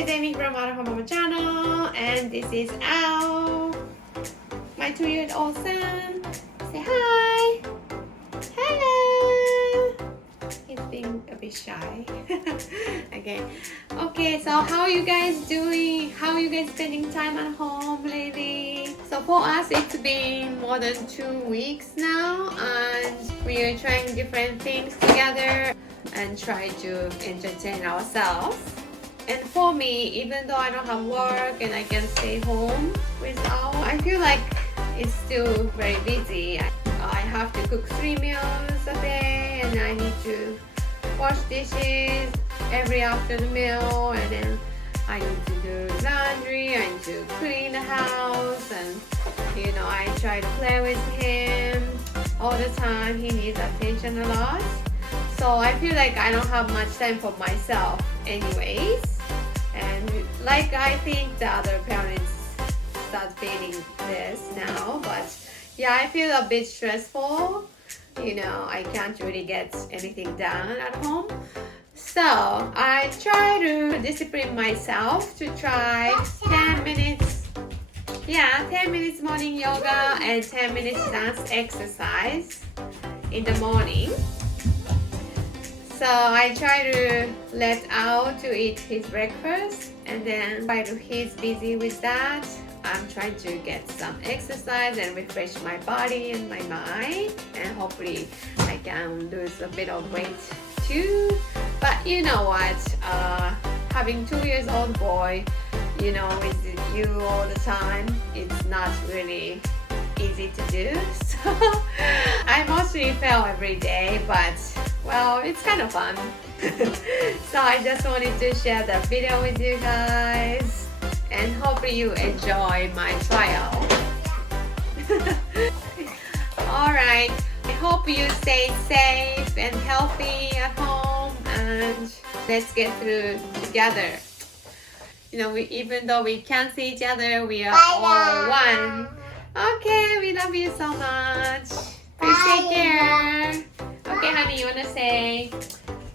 is Amy from Mama channel, and this is Al, my 2-year-old son. Say hi. Hello. He's being a bit shy. Okay, so how are you guys doing? How are you guys spending time at home lately? So for us, it's been more than 2 weeks now, and we are trying different things together and try to entertain ourselves. And for me, even though I don't have work and I can stay home with Al, I feel like it's still very busy. I have to cook 3 meals a day, and I need to wash dishes every after the meal, and then I need to do laundry, I need to clean the house, and I try to play with him all the time. He needs attention a lot, so I feel like I don't have much time for myself anyways. And like I think the other parents start feeling this now, but yeah, I feel a bit stressful. I can't really get anything done at home. So I try to discipline myself to try 10 minutes. 10 minutes morning yoga and 10 minutes dance exercise in the morning. So I try to let Al to eat his breakfast, and then while he's busy with that, I'm trying to get some exercise and refresh my body and my mind, and hopefully I can lose a bit of weight too. But you know what, having 2-year-old boy, with you all the time, it's not really easy to do. So I mostly fail every day, but well, it's kind of fun. So I just wanted to share the video with you guys, and hopefully you enjoy my trial. Alright, I hope you stay safe and healthy at home, and let's get through together. Even though we can't see each other, we are all one. Okay, we love you so much. Please take care. Okay, honey, you wanna say,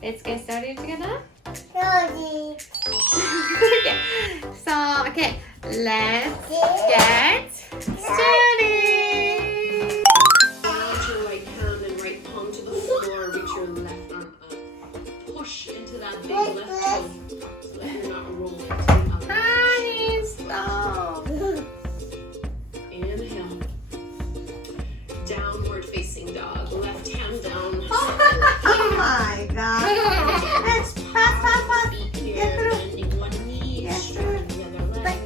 let's get started together? Okay. Okay, let's get started. Put your right hand and right palm to the floor. Reach your left arm up. Push into that big left toe so that you're not rolling. Honey, stop. Inhale. Downward facing dog. Left hand down. Oh my God. Feet here. Bending one knee. Stretching the other leg.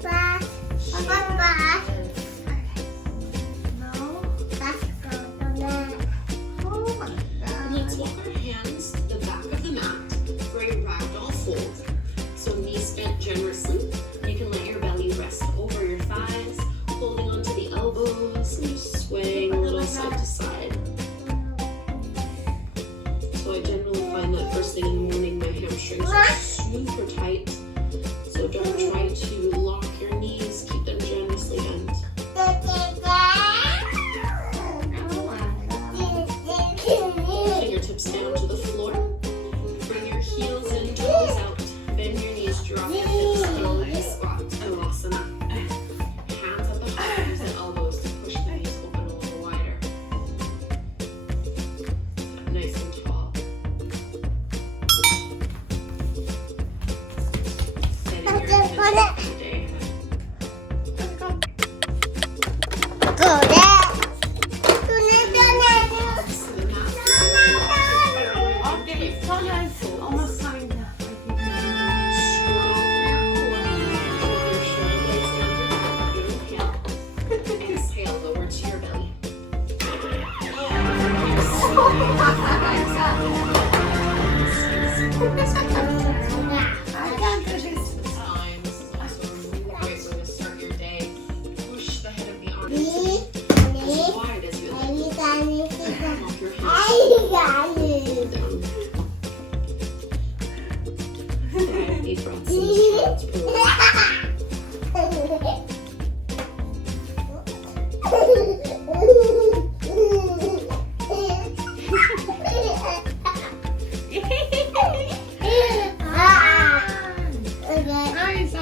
Let's walk our hands to the back of the mat. Great ragdoll fold. So knees bent generously. You can let your belly rest over your thighs, holding onto the elbows, and just swaying a little side to side. So I generally find that first thing in the morning, my hamstrings are super tight. So don't try to lock your knees, keep them generously bent. Fingertips down to the floor. Bring your heels in, toes out. Bend your knees, drop your hips, and legs squat. Kassandra. Hands at the heart, use the elbows to push the knees open a little wider. Nice and tall. Setting your intention for the day. Okay, so nice. Almost coming down. Strong for your core. Shoulders sharp, legs down. Inhale. Exhale, lower to your belly. I can't do this. Time. This is also a really great way to start your day. Push the head of the arm as wide as you like. Come off your hands. Down. Deep breaths in, child's pose. Nice.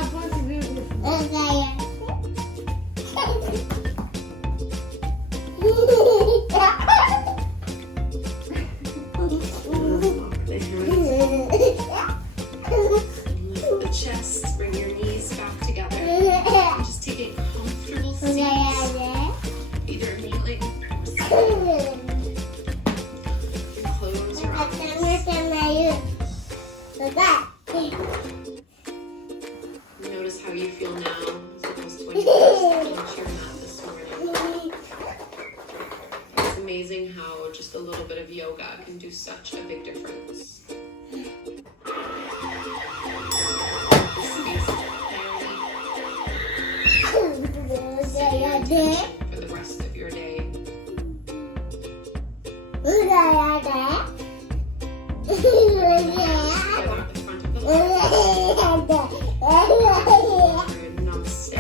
attention for the rest of your day. Together at the front of the Namaste.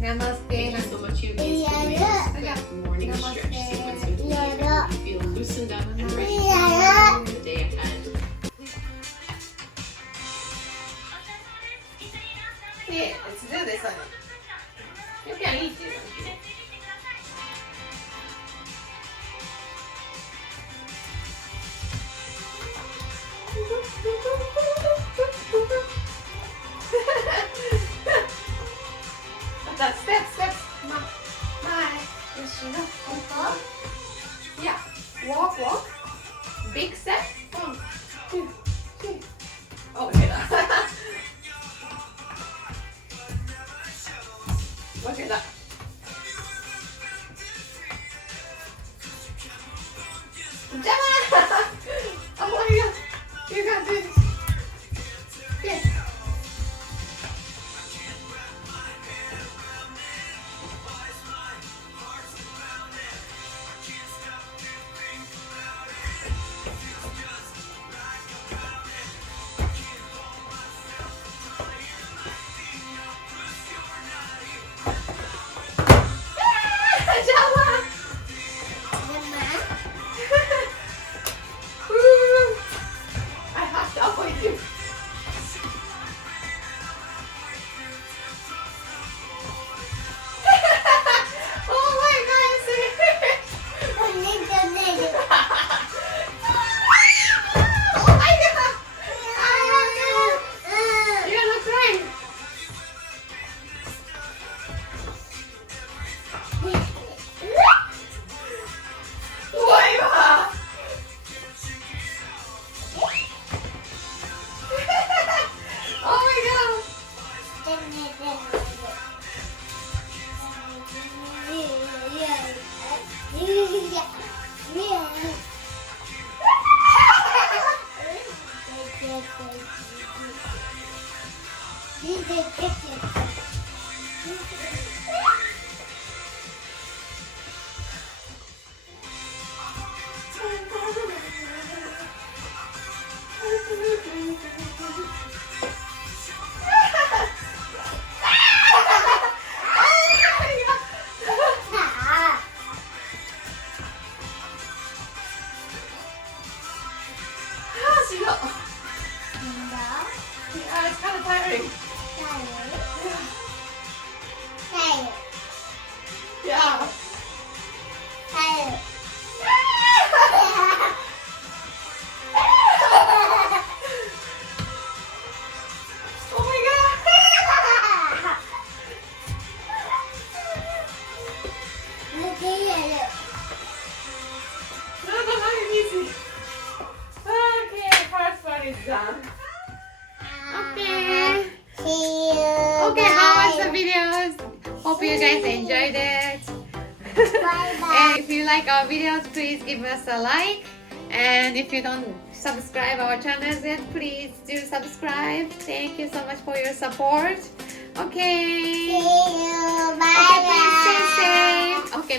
Namaste. Thank you so much, you guys, for doing that morning stretch sequence with me. I hope you feel loosened up and ready for the day ahead. Yeah, let's do this one. You can eat it. Steps. Yeah. Walk. Big step. 1, 2, 3. Oh, yeah. Look at that. Oh my god. You got this. Yes. I have to avoid you. Oh my god, you see? Oh my god. You're not crying. Wow. Oh my god. Yeah, it's kind of tiring. Yeah. Oh my god. No, easy. Okay, first one is done. Okay. Okay, how was the videos? Hope you guys enjoyed it. And if you like our videos, please give us a like. And if you don't subscribe our channels yet, please do subscribe. Thank you so much for your support. Okay.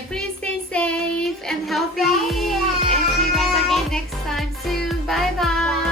Please stay safe and healthy. And see you guys again next time soon. Bye bye.